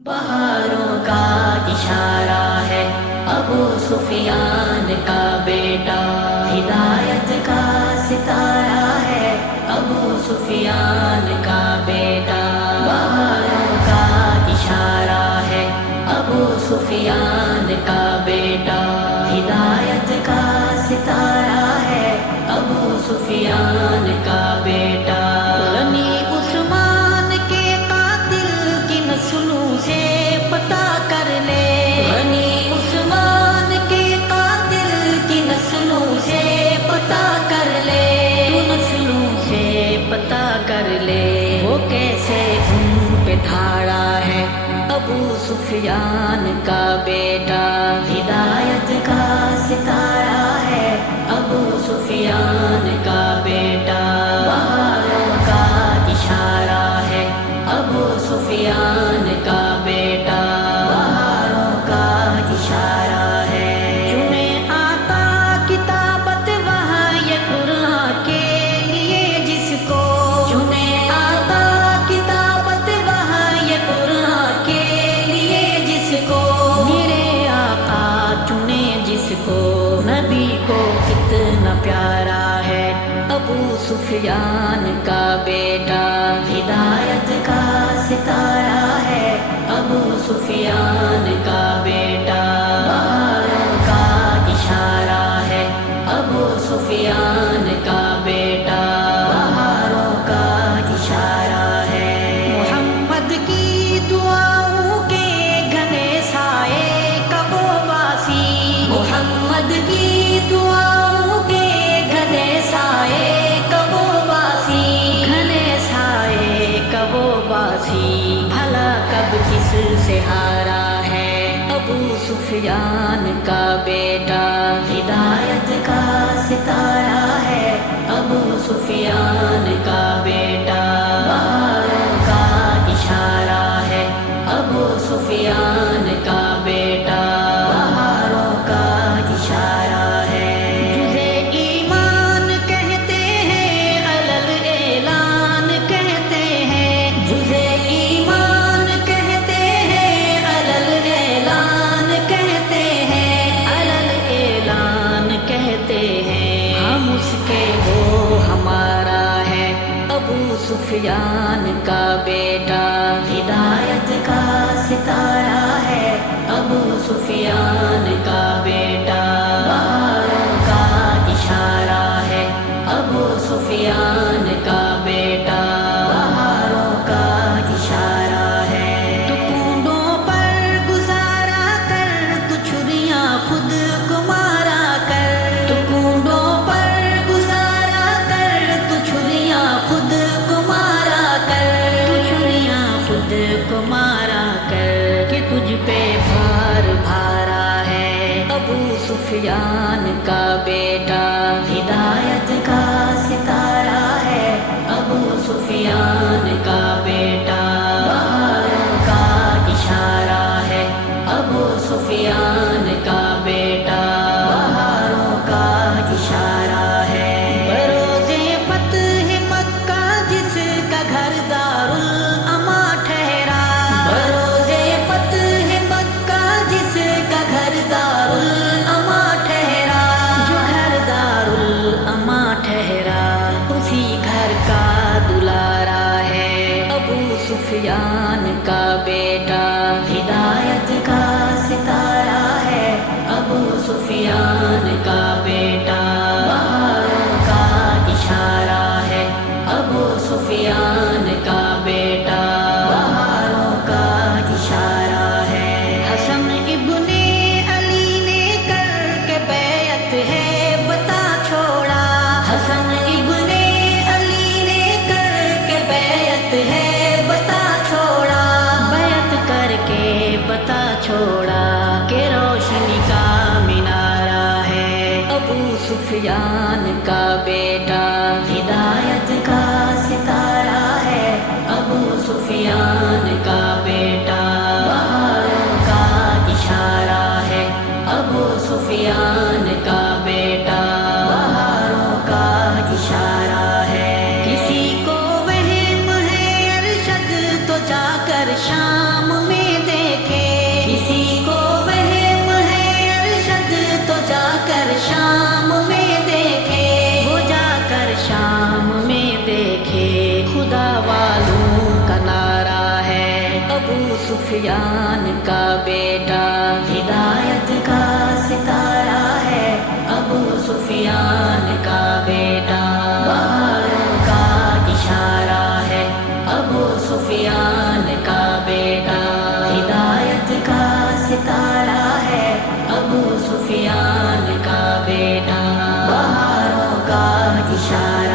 بہاروں کا اشارہ ہے ابو سفیان کا بیٹا، ہدایت کا ستارہ ہے ابو سفیان کا بیٹا۔ بہاروں کا اشارہ ہے ابو سفیان کا بیٹا، ہدایت کا ستارہ ہے ابو سفیان کا بیٹا۔ غنی عثمان کے قاتل کی نسلوں سے پتہ کر لے، غنی عثمان کے قاتل کی نسلوں سے پتہ کر لے، تو نسلوں سے پتہ کر لے وہ کیسے ان پہ دھاڑا ہے ابو سفیان کا بیٹا، ہدایت کا ستارہ ہے ابو سفیان کا بیٹا۔ بہاروں کا اشارہ ہے ابو سفیان کا بیٹا، بہاروں کا اشارہ ہے۔ چنے آقا کتابت وحی قرآن کے لیے جس کو، چنے آقا کتابت وحی قرآن کے لیے جس کو، میرے آقا چنے جس کو، نبی کو کتنا پیارا ہے ابو سفیان کا بیٹا، ہدایت کا ستارہ ہے ابو سفیان کا بیٹا۔ بہاروں کا اشارہ ہے ابو سفیان کا بیٹا، بہاروں کا اشارہ ہے۔ محمد کی دعاؤں کے گھنے سائے کا وہ باسی، محمد کی دعاؤں کے گھنے سائے کا وہ باسی، گھنے سائے کا وہ باسی، بھلا کب کس سے ہارا ہے ابو سفیان کا بیٹا، ہدایت کا ستارہ ہے ابو سفیان کا بیٹا۔ بہاروں کا اشارہ ہے ابو سفیان کا بیٹا، بہاروں کا اشارہ ہے۔ جزے ایمان کہتے ہیں علل اعلان کہتے ہیں، جزے ایمان کہتے ہیں علل اعلان کہتے ہیں، علل اعلان کہتے ہیں، ہم اس کے وہ ہمارا ہے ابو سفیان کا بیٹا، ہدایت کا ستارہ ہے ابو سفیان کا بیٹا۔ بہاروں کا اشارہ ہے ابو سفیان کا بیٹا، بہاروں کا اشارہ ہے۔ تو کنڈوں پر گزارا کر، تو چھریاں خود کو مارا کر، تو کنڈوں پر گزارا کر، تو چھریاں خود کو مارا کر، تو چھریاں خود کو مارا کر، کہ تجھ پہ بھار بھارا ہے ابو سفیان کا بیٹا، ہدایت کا ستارہ ہے ابو سفیان کا بیٹا۔ بہاروں کا اشارہ ہے ابو سفیان کا بیٹا، بہاروں کا اشارہ ہے۔ بروز فتح مکہ جس کا گھر دارالاماں ٹھہرا، بروز فتح مکہ جس کا گھر دارالاماں ٹھہرا، جو گھر دارالاماں ٹھہرا اسی گھر کا دلارا ہے ابو سفیان کا بیٹا، ہدایت کا ستارہ ہے ابو سفیان کا بیٹا۔ بہاروں کا اشارہ ہے ابو سفیان کا بیٹا، بہاروں کا اشارہ ہے۔ حسن ابن علی نے کر کے بیعت ہے بتا چھوڑا، حسن ابن علی نے کر کے بیعت ہے بتا چھوڑا، بیعت کر کے بتا چھوڑا کہ روشنی کا مینارہ ہے ابو سفیان کا بیٹا، ہدایت کا ستارہ ہے ابو سفیان کا بیٹا۔ بہاروں کا اشارہ ہے ابو سفیان کا بیٹا، بہاروں کا اشارہ ہے۔ کسی کو وہم ہے ارشد تو جا کر شام میں والوں کا نعرہ ہے ابو سفیان کا بیٹا، ہدایت کا ستارہ ہے ابو سفیان کا بیٹا، بہاروں کا اشارہ ہے ابو سفیان کا بیٹا، ہدایت کا ستارہ ہے ابو سفیان کا بیٹا، بہاروں کا اشارہ